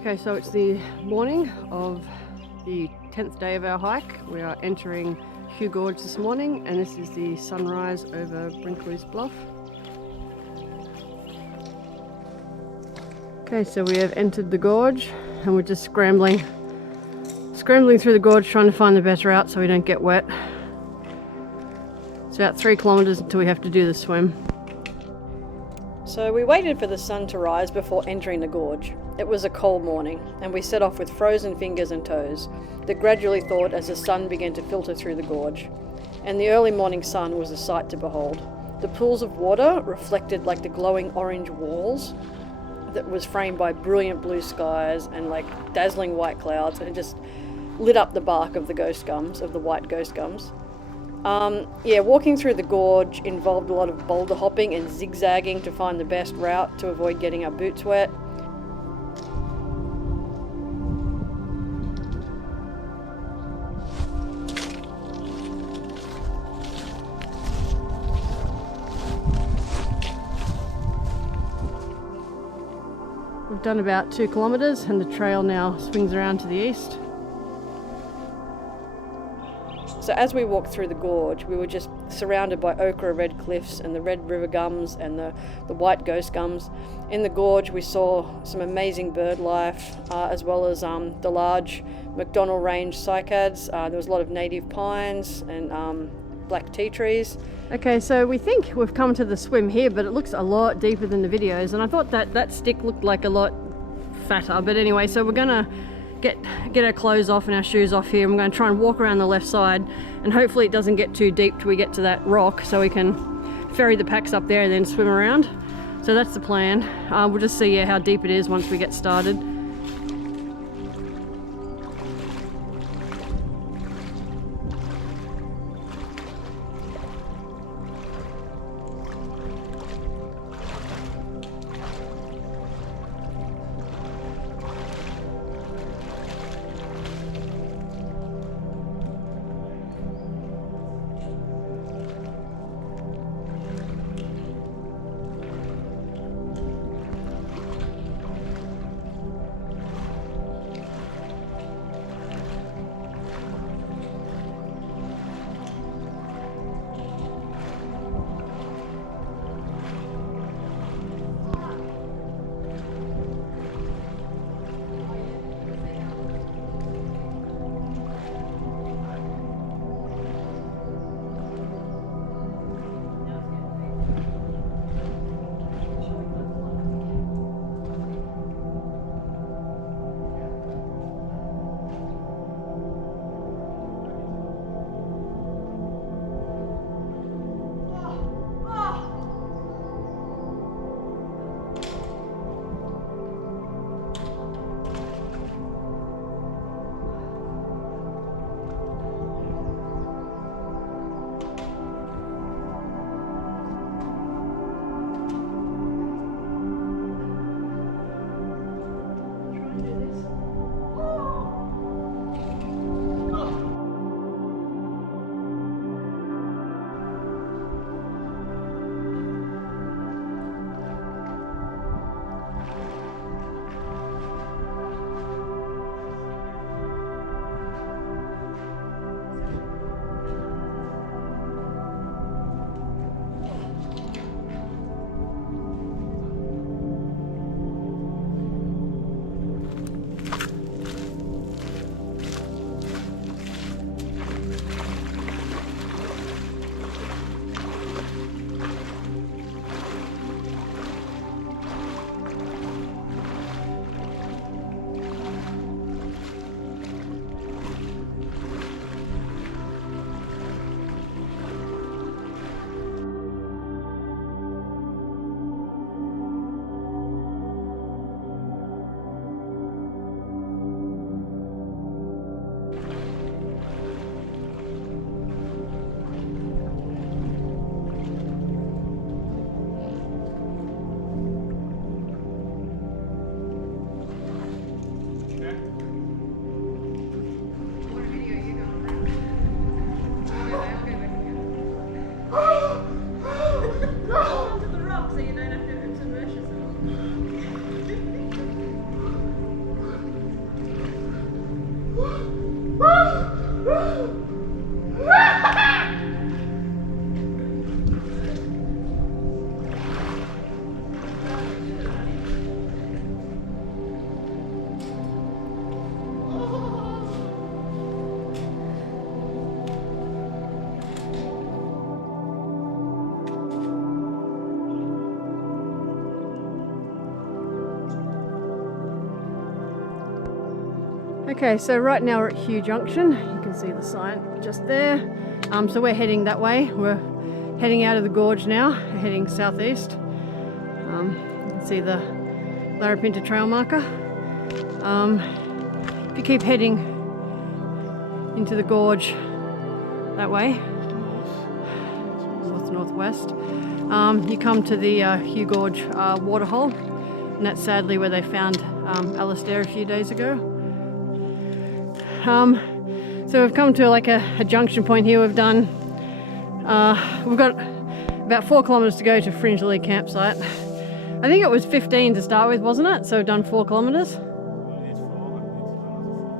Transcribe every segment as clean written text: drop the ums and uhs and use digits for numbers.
Okay, so it's the morning of the 10th day of our hike. We are entering Hugh Gorge this morning, and this is the sunrise over Brinkley's Bluff. Okay, so we have entered the gorge and we're just scrambling through the gorge trying to find the better route so we don't get wet. It's about 3 kilometers until we have to do the swim. So we waited for the sun to rise before entering the gorge. It was a cold morning, and we set off with frozen fingers and toes that gradually thawed as the sun began to filter through the gorge. And the early morning sun was a sight to behold. The pools of water reflected like the glowing orange walls that was framed by brilliant blue skies and like dazzling white clouds, and it just lit up the bark of the ghost gums, of the white ghost gums. Walking through the gorge involved a lot of boulder hopping and zigzagging to find the best route to avoid getting our boots wet. We've done about 2 kilometers and the trail now swings around to the east. So as we walked through the gorge, we were just surrounded by ochre red cliffs and the red river gums and the white ghost gums. In the gorge we saw some amazing bird life, as well as the large McDonnell range cycads. There was a lot of native pines and black tea trees. Okay, so we think we've come to the swim here, but it looks a lot deeper than the videos, and I thought that stick looked like a lot fatter. But anyway, so we're gonna get our clothes off and our shoes off here. I'm going to try and walk around the left side, and hopefully it doesn't get too deep till we get to that rock so we can ferry the packs up there and then swim around. So that's the plan. We'll just see how deep it is once we get started. Okay, so right now we're at Hugh Junction. You can see the sign just there. So we're heading that way. We're heading out of the gorge now, heading southeast. You can see the Larapinta Trail marker. If you keep heading into the gorge that way, north-northwest, you come to the Hugh Gorge Waterfall, and that's sadly where they found Alistair a few days ago. So we've come to like a junction point here. We've got about 4 kilometers to go to Fringe Lilly campsite. I think it was 15 to start with, wasn't it? So we've done 4 kilometers.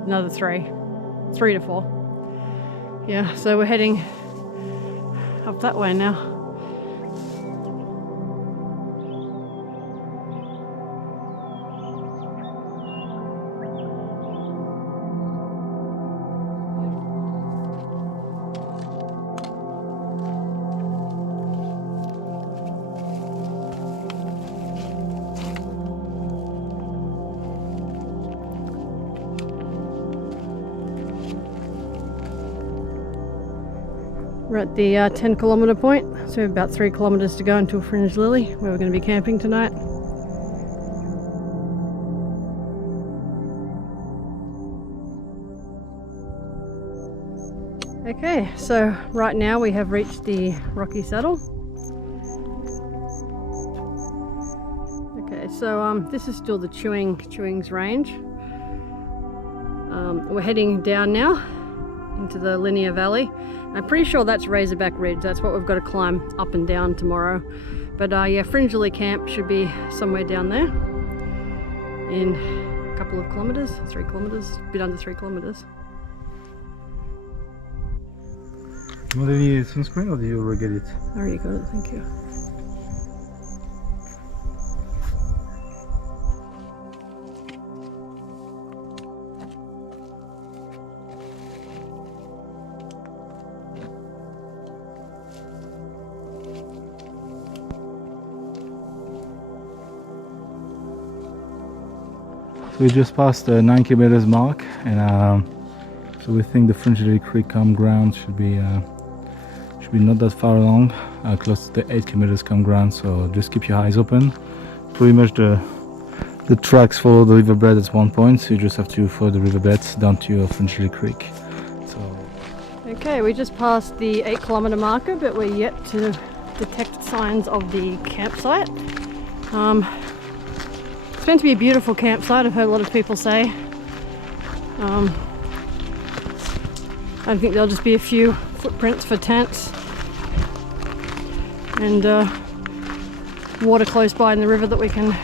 Another 3 to 4. Yeah, so we're heading up that way now. We're at the 10 kilometre point, so we have about 3 kilometres to go until Fringe Lilly, where we're going to be camping tonight. Okay, so right now we have reached the rocky saddle. Okay, so this is still the Chewings range. We're heading down now into the linear valley. I'm pretty sure that's Razorback Ridge. That's what we've got to climb up and down tomorrow. But yeah, Fringe Lilly camp should be somewhere down there in a couple of kilometres, 3 kilometres, a bit under 3 kilometres. You want any sunscreen or do you already get it? I already got it, thank you. We just passed the 9 kilometers mark, and so we think the Fringe Lilly Creek campground should be not that far along, close to the 8 kilometers campground. So just keep your eyes open. Pretty much the tracks follow the riverbed at one point, so you just have to follow the riverbeds down to Fringe Lilly Creek. So okay, we just passed the 8 kilometre marker, but we're yet to detect signs of the campsite. It's meant to be a beautiful campsite, I've heard a lot of people say. I think there'll just be a few footprints for tents and water close by in the river that we can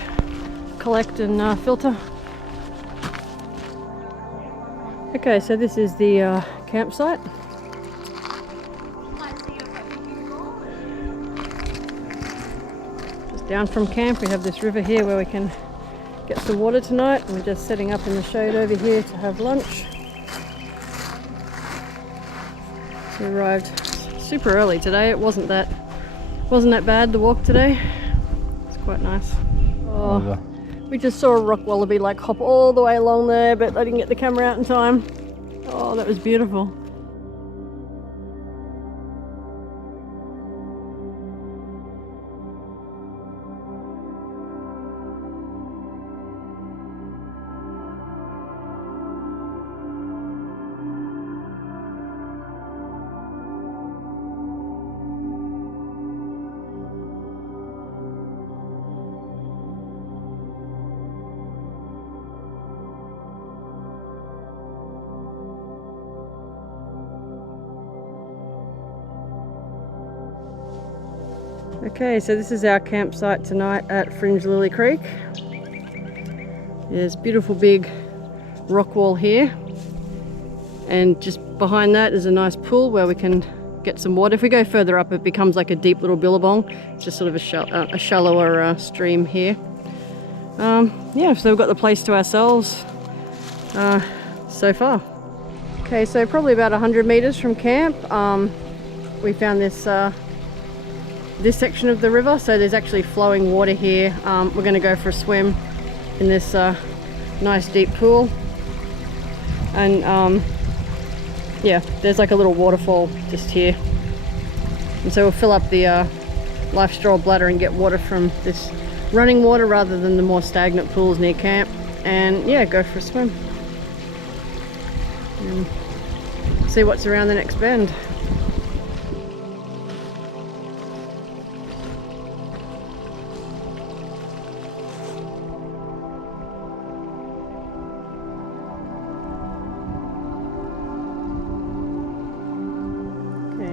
collect and filter. Okay, so this is the campsite. Just down from camp we have this river here where we can get some water tonight. We're just setting up in the shade over here to have lunch. We arrived super early today. It wasn't that bad, the walk today. It's quite nice. Oh, we just saw a rock wallaby like hop all the way along there, but I didn't get the camera out in time. Oh, that was beautiful. Okay, so this is our campsite tonight at Fringe Lilly Creek. There's a beautiful big rock wall here, and just behind that is a nice pool where we can get some water. If we go further up it becomes like a deep little billabong. It's just sort of a shallower stream here. Yeah, so we've got the place to ourselves so far. Okay, so probably about 100 meters from camp we found this section of the river, so there's actually flowing water here. We're going to go for a swim in this nice deep pool. And yeah, there's like a little waterfall just here. And so we'll fill up the life straw bladder and get water from this running water rather than the more stagnant pools near camp. And yeah, go for a swim. And see what's around the next bend.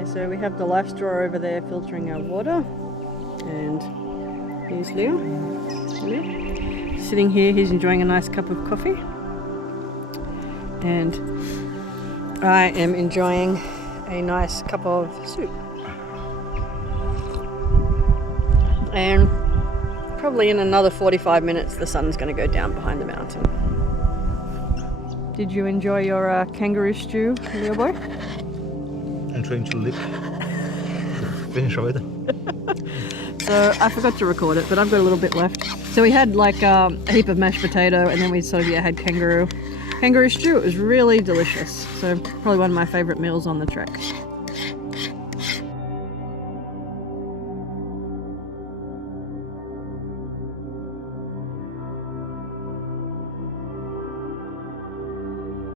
So we have the life straw over there filtering our water, and here's Leo. Sitting here, he's enjoying a nice cup of coffee, and I am enjoying a nice cup of soup. And probably in another 45 minutes the sun's going to go down behind the mountain. Did you enjoy your kangaroo stew, Leo boy? I'm trying to lick. Finish already. So I forgot to record it, but I've got a little bit left. So we had like a heap of mashed potato, and then we sort of had kangaroo stew. It was really delicious. So probably one of my favourite meals on the trek.